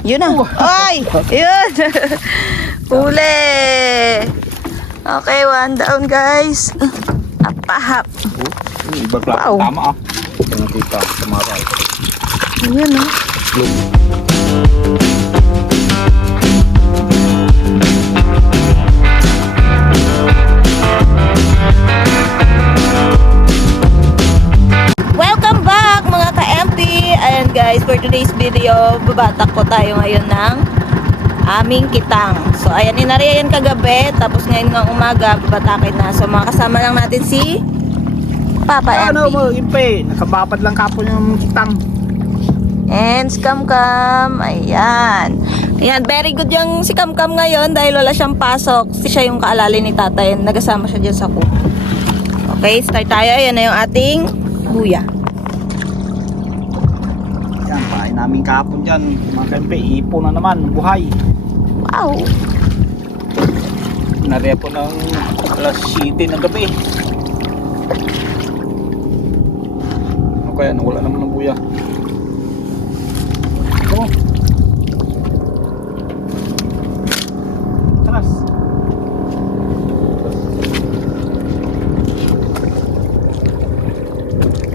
Yun na. Ay! Yun! Huli! Okay, one down guys. Apahap. Iba klase. Wow. Tama ah. Tingnan kita. Tumaray. Yun na. Welcome back mga ka-MP. Ayan guys, for today's video, babatak po tayo ngayon ng aming kitang. So ayan, inariya yan kagabi. Tapos ngayon ng umaga, babatakin na. So mga kasama lang natin si Papa MP. Ano mo, Impe? Nakababad lang kapon yung kitang. And si Kamkam, ayan. Ayan, very good yung si Kamkam ngayon dahil wala siyang pasok. Siya yung kaalali ni tatay. Nagasama siya dyan sa cook. Okay, start tayo. Ayan na yung ating buya. Yan, pahay namin kapon dyan. Mga ka-Impe, ipo na naman. Buhay. Wow! Nariya po ng alas 7 ng gabi. Ano kaya? Nawala naman ng buya. Oh. Taras.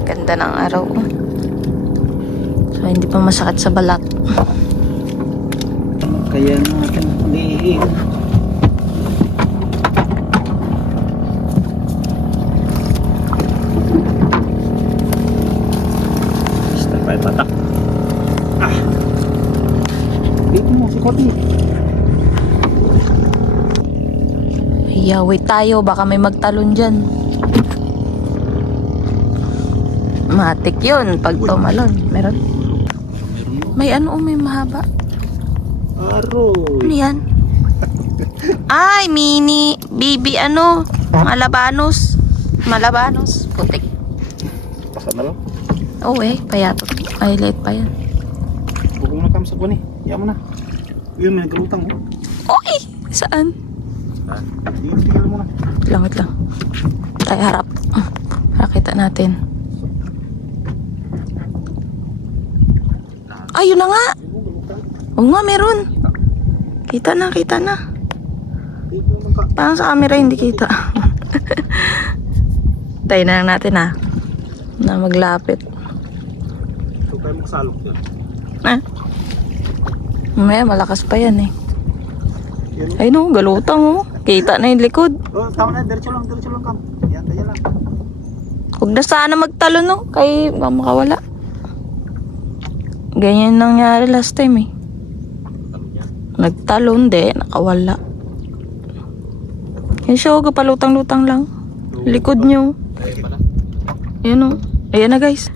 Ganda ng araw. So, hindi pa masakit sa balat. Kaya natin ulihin. Basta tayo patak. Ah. Dito mo si Cody. Yeah, wait tayo. Baka may magtalon dyan. Matik yun pag tumalon. Meron? May ano, may mahaba. Aroy. Ano yan? Ay, mini, baby, ano? Malabanos. Malabanos. Putik. Pasa na lang. Oo payatot. Ay, late pa yan. Bukong na kami sa buwan eh. Iyan mo na. Yun, may nagalutang mo. Oy! Saan? Sige, tigil mo na. Langit lang. Tayo harap. Nakita natin. Ayun na nga! Oo nga, meron. Kita na, kita na. Parang sa camera hindi kita. Tayo na lang natin na maglapit. So, tayo makasalok yan. Mamaya malakas pa yan eh. Yan. Ay no, galutang oh. Kita na yung likod. Oh, tama na. Diretso lang kam. Yan, tayo lang. Huwag na sana magtalon no. Kay makawala. Ganyan nangyari last time eh. Nagtalon de, nakawala. Yan siya, kapalutang-lutang lang. Likod nyo. Yan o. Ayan na guys.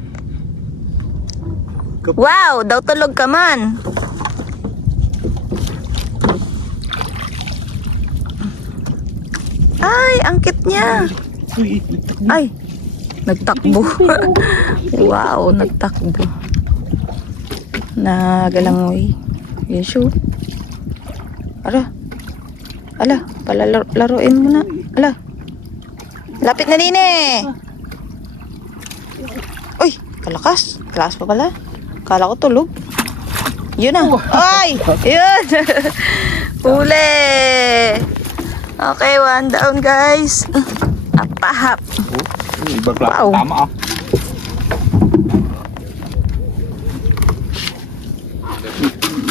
Wow! Daw tulog ka man. Ay, angkit niya. Ay, nagtakbo. Wow, nagtakbo. Nagalangoy. Yes, sure. Ala, palalaruin mo na. Ala. Lapit na din eh. Uy, kalakas. Kalakas pa pala. Kala ko tulog. Yun na. Ay! Yun! Huli! Okay, one down guys. Apahap. Iba klase. Wow. Tama ah.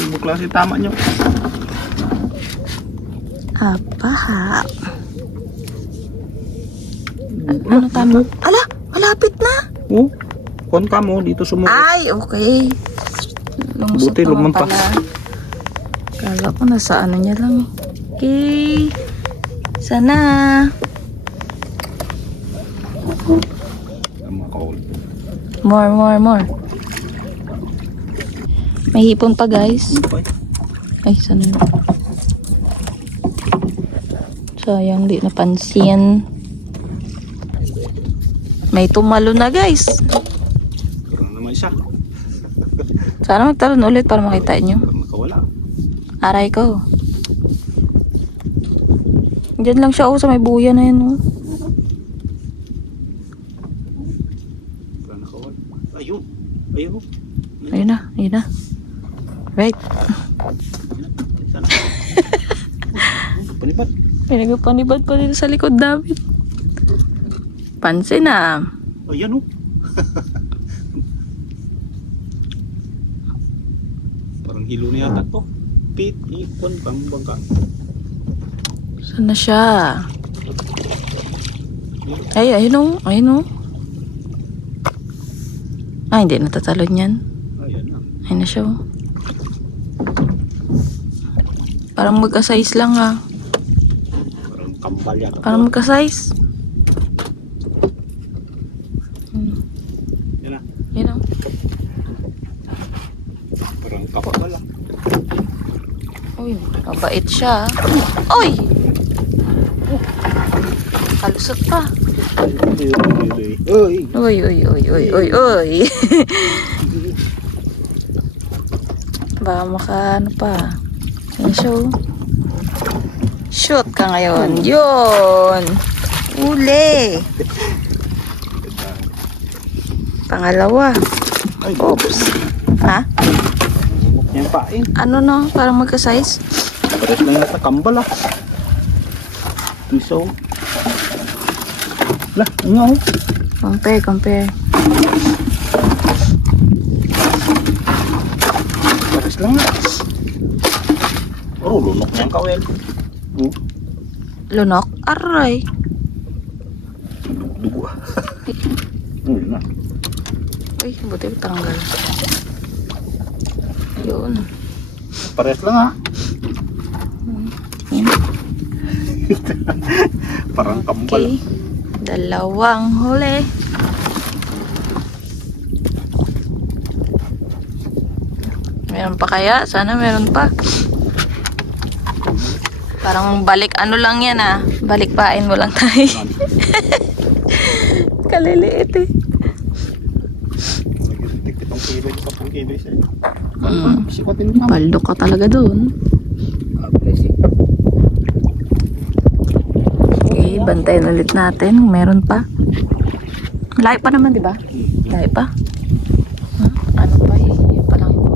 Iba klase tama nyo. Apahap. Ano tama? Ala, malapit na. Oh, kon ka mo dito sumuko. Ay, okay. Lumusot Buti naman lumampas. pala. Kala ko nasa ano niya lang. Okay. Sana. Tama ka ulit. More. May hipon pa guys. Ay, sana na. Sayang, di napansin. May tumalo na guys. Parang naman siya. Sana magtalon ulit para makita nyo. Parang nakawala. Aray ko. Diyan lang siya sa may buya na yan. Parang nakawala. Ayun. Ayun. Ayun na. Right. Sana. Panibad. May nagpanibad pa dito sa likod, David. Pansin na. Oh, yan oh. Parang hilo na yata to. Pit, ikon, pang bangka. Saan na siya? Ay, ayun o. Ayun o. Ah, hindi natatalon yan. Ayan na. Ayun na siya o. Parang magka-size lang ha. Parang kambal yata. Parang magka-size. Yan na. Yun o. Parang kapal ah. Uy, mabait siya. Uy! Kalusot pa. Uy. Uy, uy, uy, uy, uy, uy. Baka ano pa. Yan siya oh. Shoot ka ngayon. Yun. Uli. Pangalawa. Ay, Oops. Ha? bumok niya yung pain. Ano no? Parang magka-size? Pares lang yata kambal ah. Piso. Lah, ano oh. Compare. Pares lang ah. Oh, lunok niya yung kawel. Oh, Lunok? Aray. dugo ah. Uy na. Uy, buti tanggal. Yun. Pares lang ah. Yan. Parang kambal. Okay. Dalawang huli. Meron pa kaya? Sana meron pa. Parang balik ano lang yan ah. Balik pain mo lang tayo. Kaliliit eh. Itong kilo, 10 kilo isa. Sikotin mo. Paldo ka talaga dun. Okay, bantayan ulit natin. Meron pa. Lahi pa naman, di ba? Lahi pa. Huh? Ano pa eh? Yun pa lang yung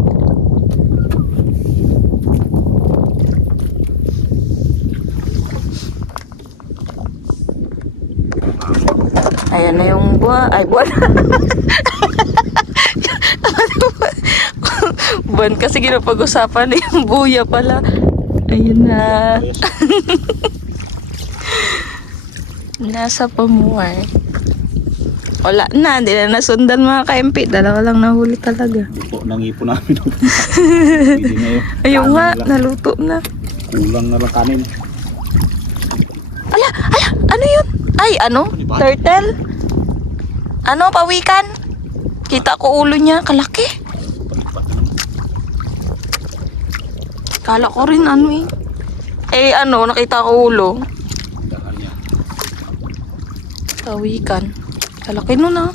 ayan na yung buwan. Ay, buwan. Buwan kasi ginapag-usapan yung buya pala. Ayun na. Nasa pamuwar. Wala na, hindi na nasundan mga ka-MP. Dalawa lang nahuli talaga. Po, nangipo namin. Pwede na yun. Ayun Kanin nga, na lang. naluto na. Kulang na lang kanin. Ala, ano yun? Ay, ano? Turtle? Ano, pawikan? Kita ko ulo niya, kalaki. Kala ko rin ano eh. Eh ano, nakita ko ulo. Daan niya. Pawikan. Kalaki nun ah.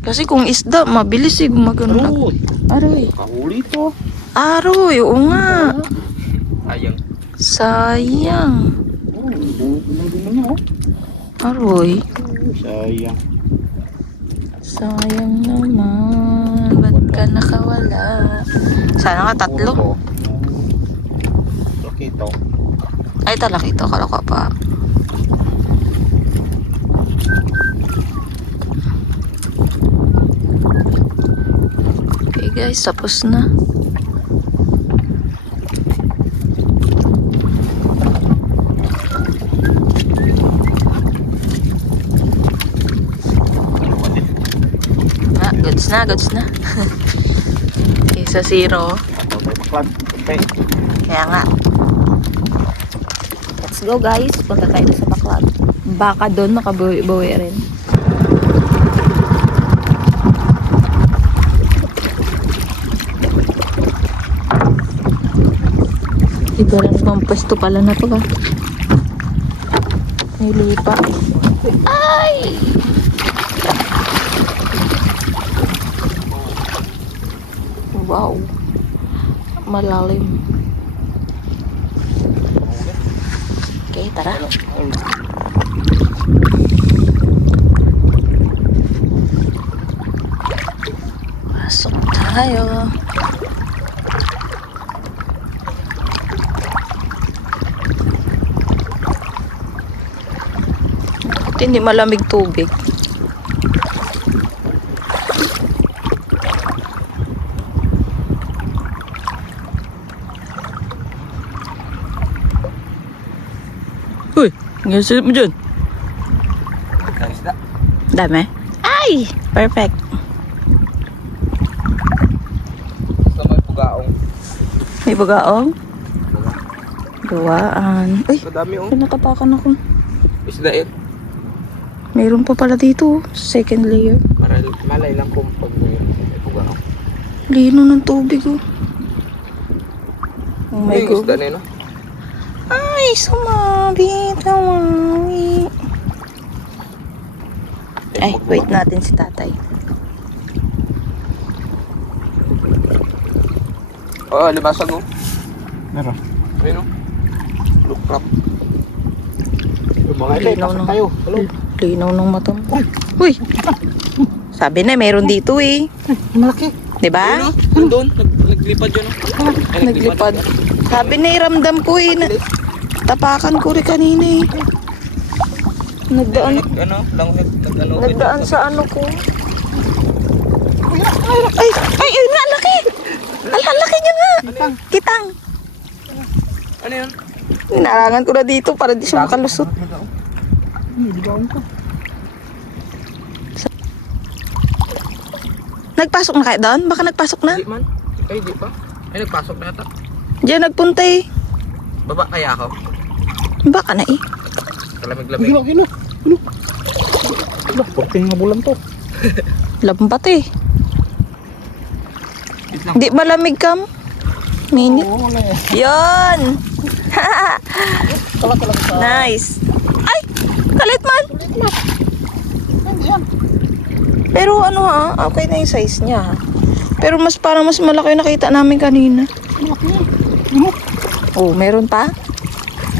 Kasi kung isda, mabilis eh gumagano. Aroy! Aroy. Kahuli to. Aroy, oo nga. Ayang. Sayang. Oh, bungo niya oh. Aroy. Sayang. Sayang naman. Ba't ka nakawala? Sana ka tatlo. Okay to. Ay, talaki ito. Kala ko pa. Okay guys, tapos na. Goods na. Okay, sa zero. Okay. Kaya nga. Let's go guys. Punta tayo sa Baclag. Baka doon makabawi rin. Iba lang pang pwesto pala na to ba? May lipa. Ay! Wow. Malalim. Okay, tara. Pasok tayo. Buti hindi malamig tubig. Uy, ang silip mo dyan. Isda. Dami. Ay! Perfect. Sa may pugaong. May bagaong? Gawaan. Uy, Madami oh. pinatapakan ako. Isda yun. Mayroon pa pala dito. Second layer. Malay lang kung pag may pugaong. Lino ng tubig oh. Oh my Yung isda God. na yun oh. Ay, sumabit. Tawawi. Ay, wait natin si tatay. Oo, libasag oh. Meron. Ayun oh. Look crap. Mga ito, Linaw pasok ng- tayo. Hello. Linaw ng mata mo. Uy! Sabi na, meron dito eh. Malaki. Diba? Ayun oh. Nandun. Naglipad yun oh. Ay, Naglipad. Sabi na, iramdam ko eh. Tapakan ko rin kanina eh. Nagdaan. Nagdaan sa ano ko. Ay, ay, na, laki! Ang laki niya nga! Kitang! Ano yun? Inarangan ko na dito para di siya makalusot. Hindi ba ko? Nagpasok na kayo doon? Baka nagpasok na? Di man. Ay, di pa. Ay, nagpasok na ata. Diyan nagpunta eh. Baba kaya ako. Baka na eh. Kalamig-lamig. Gino, gino. Gino. Gino, 14 nga bulan to. Lambat eh. Wait lang. Di malamig kam? Minute. Oo, wala eh. Yon! Kala lang sa... Nice. Ay! Kalit man! Hindi yan. Pero ano ha, okay na yung size niya ha. Pero mas parang mas malaki yung nakita namin kanina. Malaki yan. Gino. Oh, meron pa?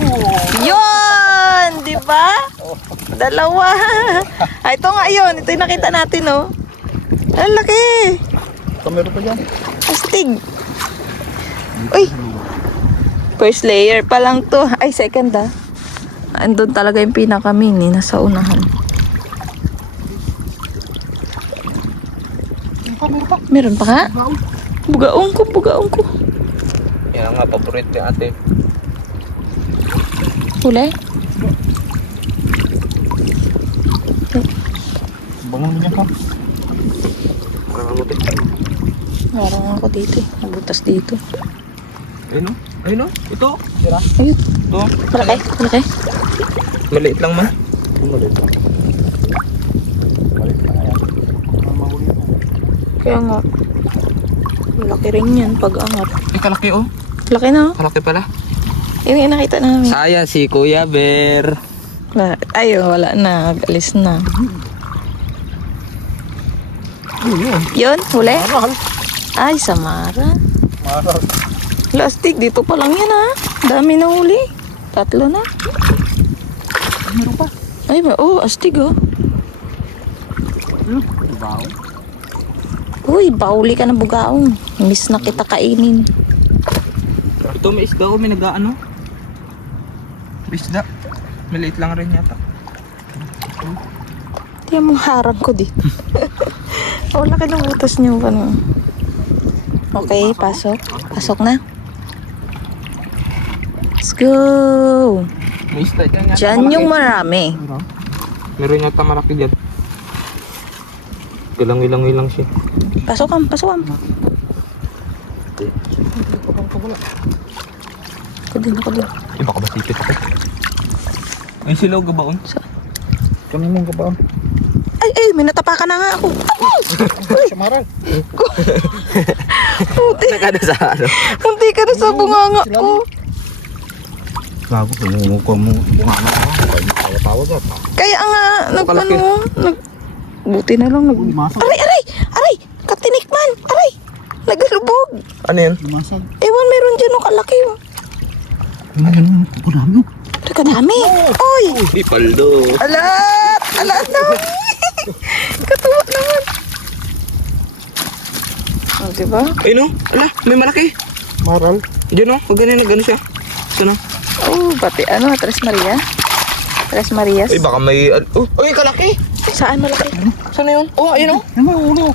Oo. Yon! Di ba? Dalawa. Ay, ito nga yun. Ito yung nakita natin oh. Ang laki. Meron pa dyan. Astig. Uy! First layer pa lang to. Ay, second ah. Andun talaga yung pinaka-mini. Nasa unahan. Meron pa. Meron pa ka? Baon. Bugaong ko, bugaong ko. Yan nga, paborito ni ate. Huli? Bangon mo dyan ka. Parang mabuti. Marang ako dito eh. Nabutas dito. Ayun oh. Ayun oh. Ito. Ayun. Ito. Malaki, malaki. Maliit lang man. Maliit lang. Maliit lang yan. Ang mahuli mo. Kaya nga. Malaki rin yan pag angat. Ay, kalaki oh. Laki na oh. Kalaki pala. Yun yung nakita namin. Saya si Kuya Bear. Ay, wala na. Alis na. Yun. Yun, huli? Mahal. Ay, Samara. Mahal. Plastic, dito pa lang yan ha. Dami na huli. 3 na. Meron pa. Ay, oh, astig oh. Baon. Uy, bauli ka ng bugaong. Miss na kita kainin. Ito may isda oh. May nag-ano. May isda. Maliit lang rin yata. Di ang harang ko dito. Oh, laki ng butas niyo. Ano? Okay, pasok. Pasok na. Let's go. May isda dyan yata. Diyan malaki. yung marami. Meron yata malaki dyan. Galang-ilangi lang siya. Pasok kam. Ako din. Eh, baka masipit ako. Ay, silaw gabaon. Kami mong kabaon. Ay, may natapakan na nga ako. Samaral. Puti. Nakada sa ano? Munti ka na sa bunganga ko. Bago, kung mo bunga na ako. Kaya tawag at. Kaya nga, kalaki. buti na lang. Limasag. Aray! Katinikman! Aray! Nagalubog! Ano yan? Limasag. Ewan, meron dyan o kalaki o. Ayun, pagkadami. Kadami! Oy! Di paldo. Alat! Alat dami! Katuwa naman. Oh, diba? Ay no, ala, may malaki. Maral. Diyan no, pag ganyan nag-ano siya. Sana. Oh, pati ano, Tres Maria. Tres Marias. Ay, baka may... Uy, kalaki! Saan malaki? Saan na yun? Oh, ayun oh. Yan mo, ulo.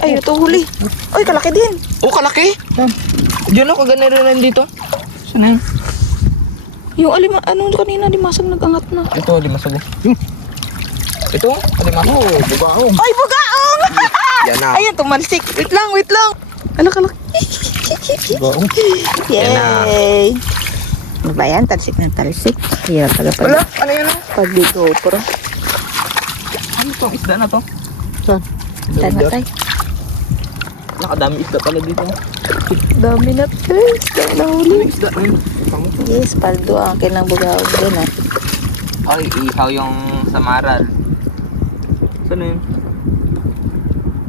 Ay, ito huli. Ay, kalaki din. Oh, kalaki! Yan. Diyan oh, kagana rin dito. Saan na yun? Yung ano kanina, limasag nag-angat na. Ito, limasag oh. Ito, limasag. Oh, bubaong. Ay, bugaong! Yan na. Ayan, tumalsik. Wait lang. Alak. Bubaong. Yay! Ano ba yan? Talsik na talsik. Hirap talaga pag... Wala, ano yun oh? Pag di GoPro. Ano itong isda na to? Saan? Saan na tayo? Nakadami isda pala dito. Dami na guys. Dami na huli. Ano isda na yun? Yes, paldo. Akin lang bugaong din ah. Ay, ihaw yung samaral. Saan na yun?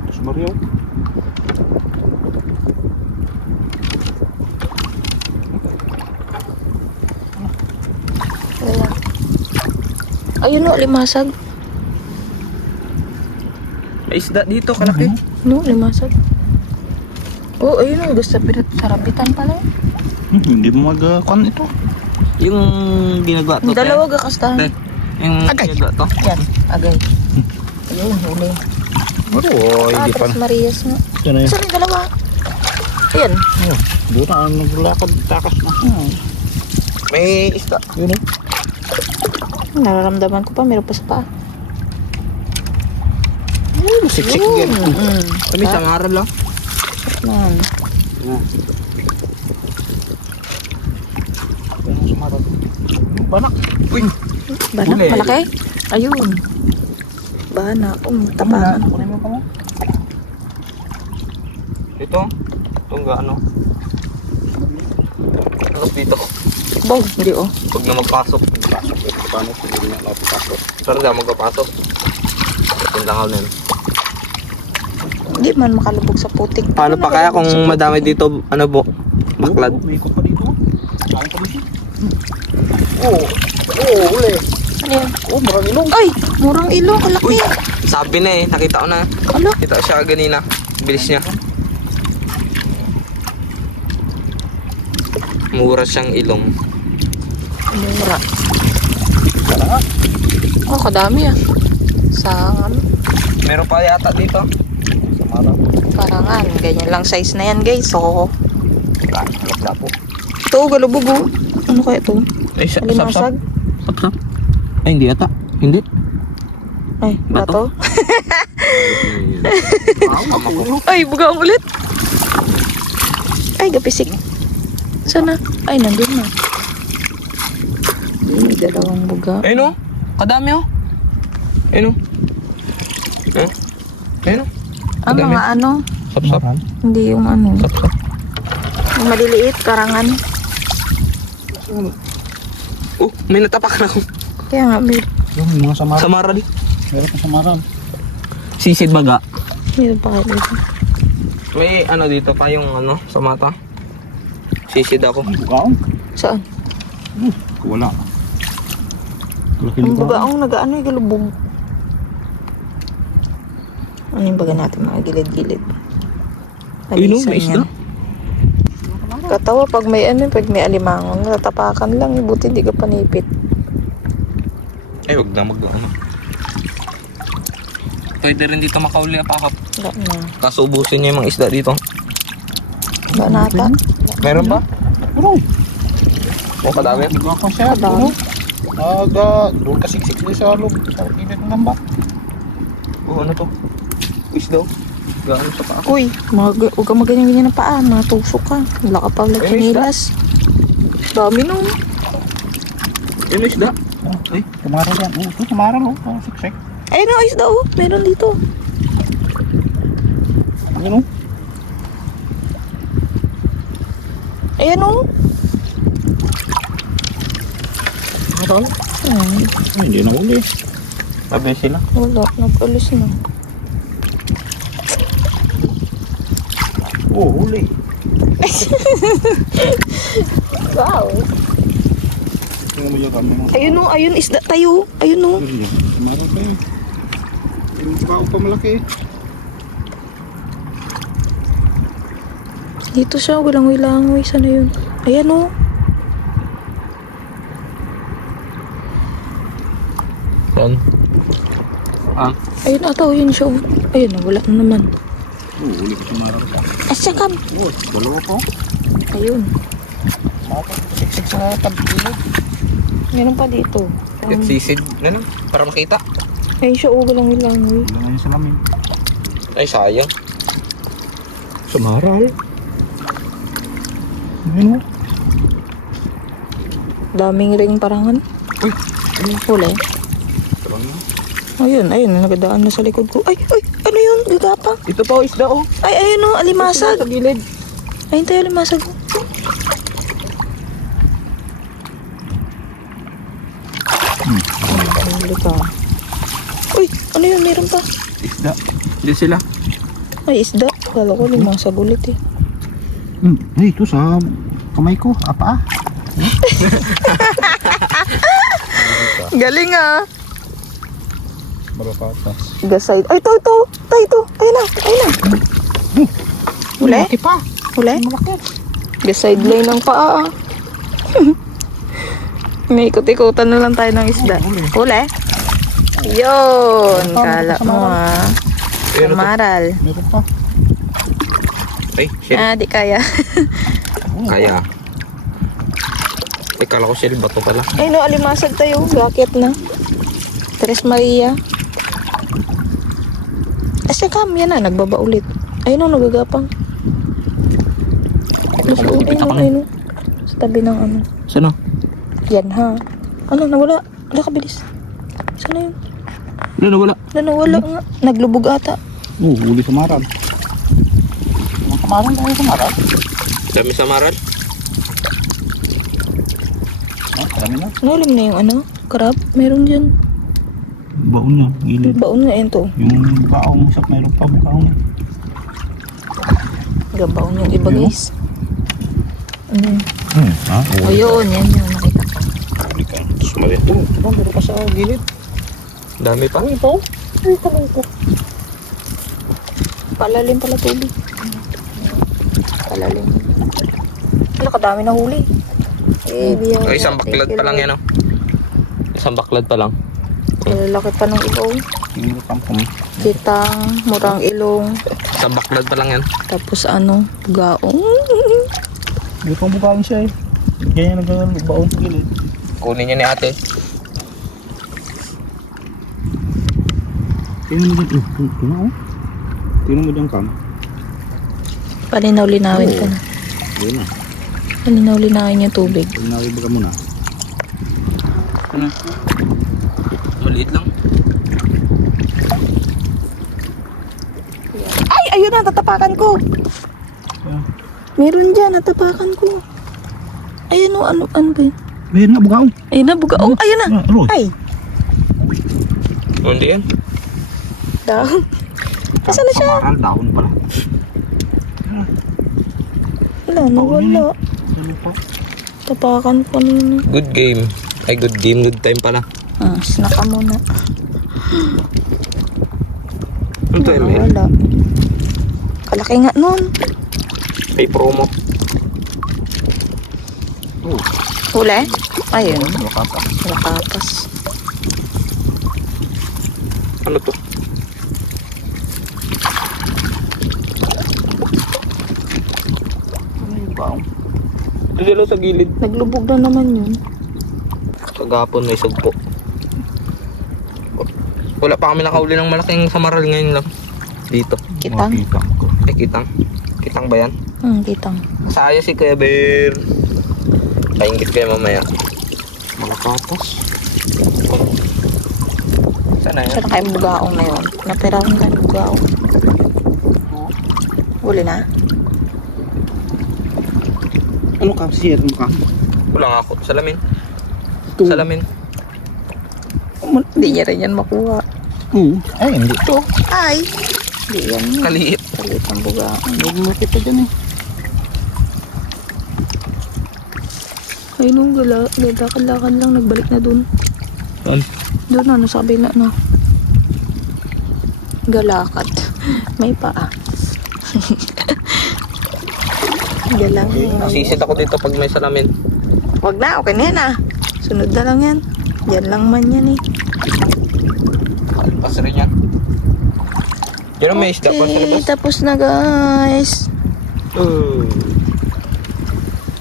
Tapos Mario. Wala. Ayun o, limasag. May isda dito, kalaki. No, limasag. Oh, ayun o. Gusto sarabitan pala. Hindi mo mag-kuhan ito. Yung ginagawa to. Dalawa gakastahan. Te, yung Agay. ginagawa to. Yan, agay. Ayun, huli. Oh, hindi pa. Tres Marias nga. Yan na yun. Saan yung dalawa? Ayan. Oh, doon na naglakad, takas na. May isda. Yun eh. Nararamdaman ko pa, meron pa sa paa. Siksik Yun. yan. Kami samaral lang. Man. Yan ang sumarap. Banak. Uy, Banak, Huli. malaki? Ayun. Banak, tapangan. Kunin mo pa mo. ito. Itong gaano. Tapos dito. Bog, hindi oh. Huwag na magpasok. Pasok ito. Paano kung hindi na napapasok? Pero di ako magpapasok. Yung langaw na yun. Hindi man makalubog sa putik. Paano pa kaya kung madami dito, ano po, baklad? May ikot pa dito. Saan pa dito? Oh, uli. Ano yan? Oh, marang ilong. Ay! Murang ilong, kalaki. Uy! Sabi na eh, nakita ko na. Ano? Kita ko siya kanina. Bilis niya. Mura siyang ilong. Mura. Sana nga. Oh, kadami ah. Sa ano? Meron pa yata dito. Sumarap. Karangan. Ganyan lang size na yan guys. So, Wala po. ito, galubog oh. Ano kaya ito? Ay, Alimasag? Sap-sap. Ay, hindi yata. Hindi. Ay, bato? Kama ko. Ay, bugaong ulit. Ay, gapisik. Sana? Ay, nandun na. Ay, dalawang buga. Ayun o. Kadami o. Ayun o. Ayun o. Ang Kadami. mga ano, Sap-sap. hindi yung ano. Sap-sap. Yung maliliit, karangan. Oh, may natapak na ako. Kaya nga, Yung mga samarap. Samaral. Meron pa samarap. Sisid baga. meron pa kayo dito. May ano dito pa yung ano, sa mata. Sisid ako. Bukaong. Saan? Wala. Laki Ang bukaong. bugaong nag-ano yung galubog. Ano yung baga natin mga gilid-gilid? Ayun o, Alisan may isda. yan. Katawa pag may ano, pag may alimangon, natatapakan lang, buti hindi ka panipit. Ay, wag na mag-ano. Pwede rin dito makauli apakap. Wala na. Kaso ubusin niya yung mga isda dito. Wala na ata. Meron ba? Bro, O, kadami. di ba ako siya? Kadami. Doon kasiksik niya sa loob. Sa init ng lamba. O, ano to? Isda. Gaano sa paa. Uy, huwag kang maganyan-ganyan ng paa, matusok ka. Wala ka pa ulit Ay, may isda. kinilas. Dami nun. Yun yung isda. Ay, tumaral yan. Ito, tumaral oh. Siksik. Ayun o, isda oh. Meron dito. Ayun oh. Ayan o. Tumaral. Ay, Ay, hindi na uli. Sabi sila. wala. Nag-alis na. Oh, uli. Wow. Tingnan mo dyan kami. Ayun o, ayun isda tayo. Ayun o. Tumaral kayo. Yung bukaong pa malaki. Dito siya, walang-wilangoy. Sana yun. Ayan o. Saan? Ayun ata, yun siya. Ayun, wala na naman. Huli ko si Mara. Asya kam. Dalawa po. Ayun. Siksik sa tabulog. Meron pa dito. Sisid. Ano? Para makita. Ayun siya, lang ilang. Wala nga yung salamin. Ay, sayang. Sa Maral. Ayun o. Daming ring parangan. Uy. Anong huli? Sarang na. Ayun, nagadaan na sa likod ko. Ay, ano yun? Gagapang. Ito pa, isda oh. Ay, ayun o, alimasag. Sa gilid. Ayun tayo, alimasag. Huli ka. Uy, ano yun? Meron pa. Isda. Diyan sila. Ay, isda. Kala ko limasag ulit eh. Ay, ito sa kamay ko. Apa? Galing ah. Marupatas. Gasay. Ay, ito. Ayun na. Huli? Malaki pa. Huli? Malaki. Gasideline ng paa ah. May ikot-ikutan na lang tayo ng isda. Huli? Yun. Kala mo ah. Pero Maral. Meron pa. Ay, shell. Ah, di kaya. Kaya. Ay, kala ko shell. Bato pala. Ay no, alimasag tayo. Rocket na. Tres Maria. Asya kam, yan na. Nagbaba ulit. Ay no, nagagapang. Ay no. Sa tabi ng ano. Saan? Yan ha. Ano, nawala. Wala ka bilis. Sana yun? Wala. Nawala nga. Naglubog ata. Huli sa Maral. Ang kamaran tayo sa Maral. Dami sa Maral. Dami na. Nalim na yung ano, crab. Meron dyan. Baon niya. Gilid. Baon nga yan to. Yung baong sa mayroon pa baong. Gabaon yung iba guys. Ano? Ha? Ayun, yan yung nakita ko. Huli ka. Sumali. Diba meron pa sa gilid? Dami pa. Ito? Ay, talong ko. Palalim pala tubig. Palalim. Wala, kadami na huli. Biyaw. Ay, isang baklad pa lang yan oh. Isang baklad pa lang. Lalaki pa ng ilaw. Yung kampong. Kitang, murang ilong. Isang baklad pa lang yan. Tapos ano, gaong. Hindi pang bukain siya eh. Ganyan nagbaon sa gilid. Kunin niya ni ate. Tingnan mo dyan. Tingnan mo. Tingnan mo dyan kam. Palinaw-linawin ka na. Ayun na. Palinaw-linawin yung tubig. Tingnan mo muna. Ano? Maliit lang. Ay, ayun na, tatapakan ko. Meron dyan, natapakan ko. Ayun o, ano ba yun? Ayun na, bukaon. Ayun na, bugaong. Ayun na. Roy. Ay, O, hindi yan. dahon. Nasaan na siya? Maral, daon pala. Wala, nawala. Ano pa? Tapakan ko nila. Good game. Ay, good game. Good time pala. Ah, snack ka muna. Ano to, Emil? Wala. Kalaki nga nun. May promo. Oh, Huli? Ayun. nakapas. Nakapas. Ano to? Ano yung baong? Ito sila sa gilid. Naglubog na naman yun. Kagapon may sugpo. Wala pa kami nakauli ng malaking samaral ngayon lang. Dito. Kitang? Makita ko. Ay, kitang. Kitang ba yan? Kitang. Masaya si Kuya Bear. Paingit kayo mamaya. Malakatas. Saan na yan? Saan kayo bugaong na yun? Natirahan ka ng bugaong. Huli na? Ano ka? Siya mo ka? Wala nga ako. Salamin. Salamin. Hindi niya rin yan makuha. Ay, hindi. Ito. Ay! Hindi yan. Kaliit. Kalit ang bugaong. Huwag mo kita dyan eh. Ay, nung lakad-lakad lang, nagbalik na dun. Saan? Doon na, nasabi na, no. Galakad. May paa. Galang. Nasisit ako dito pag may salamin. Wag na, okay na yan ah. Sunod na lang yan. Yan lang man yan eh. Butas rin yan. Yan ang may isda pa sa Okay, labas. tapos na guys.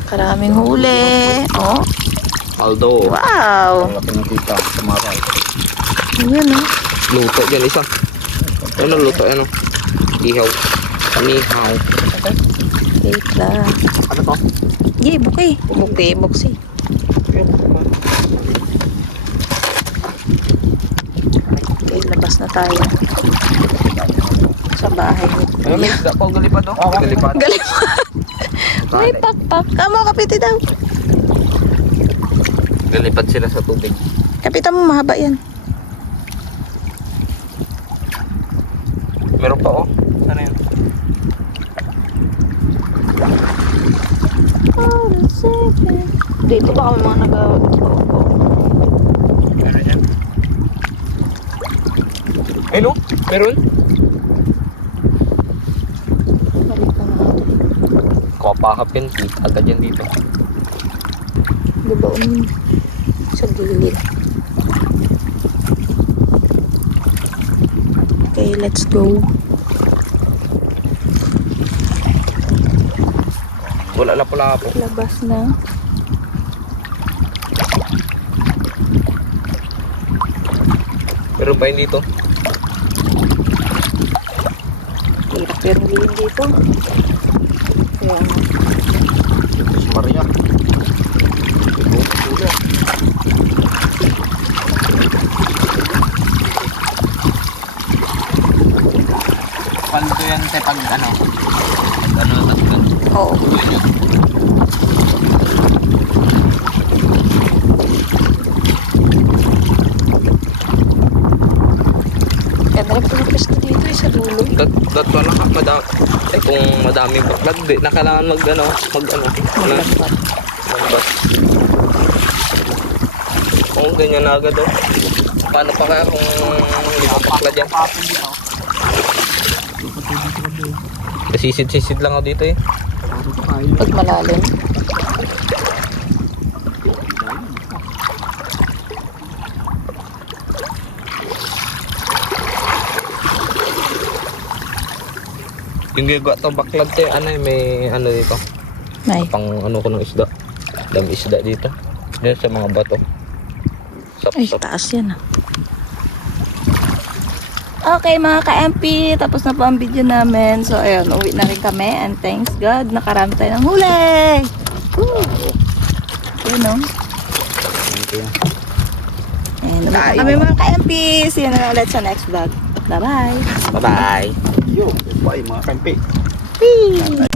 Karaming huli. Oh, Aldo. wow. Ang laki ng kita. Tumaray. Ayan oh. Luto dyan isa. Ano luto ano? Ihaw. Anihaw. Wait lang. Ano to? Yay, bukay. Bukay, buksi. Okay, labas na tayo. Sa bahay ni Ano may Kuya. isda pa? Galipad oh. Galipad. Galing mo. May pakpak. Kamo, kapiti daw. Galipad sila sa tubig. Kapitan mo, mahaba yan. Meron pa oh. Ano yan? Dito ba kami mga nag-go-go? Meron yan. Ay no? Meron? Balik ka na natin. Kapahap yan. Agad yan dito. Babaon sa gilid. Okay, let's go. Wala na pala po. Labas na. Meron pa yun dito. Hirap yung gilid dito. Kaya nga. Maria. Paldo yan te pag ano? Ano tatgan? Oo. Ganda rin pala pwesto dito sa dulo. Dat wala ka kung madaming baklat, di na kailangan mag ano. Maglambat. Lambat. Kung ganyan na agad oh. Paano pa kaya kung hindi mo baklat yan? Sisid-sisid lang ako dito eh. Pag malalim. Yung gagawa to baklad te, ano eh, may ano dito. May. Pang ano ko ng isda. Dami isda dito. Diyan sa mga bato. Ay, Sap-sap. taas yan ah. Okay mga ka-MP, tapos na po ang video namin. So ayun, uwi na rin kami. And thanks God, nakarami tayo ng huli! Woo! Yun o. Thank you. And uwi na kami mga ka-MP. See you na ulit sa next vlog. Bye-bye! Bye-bye. Yo, bye mga kampi. Peace!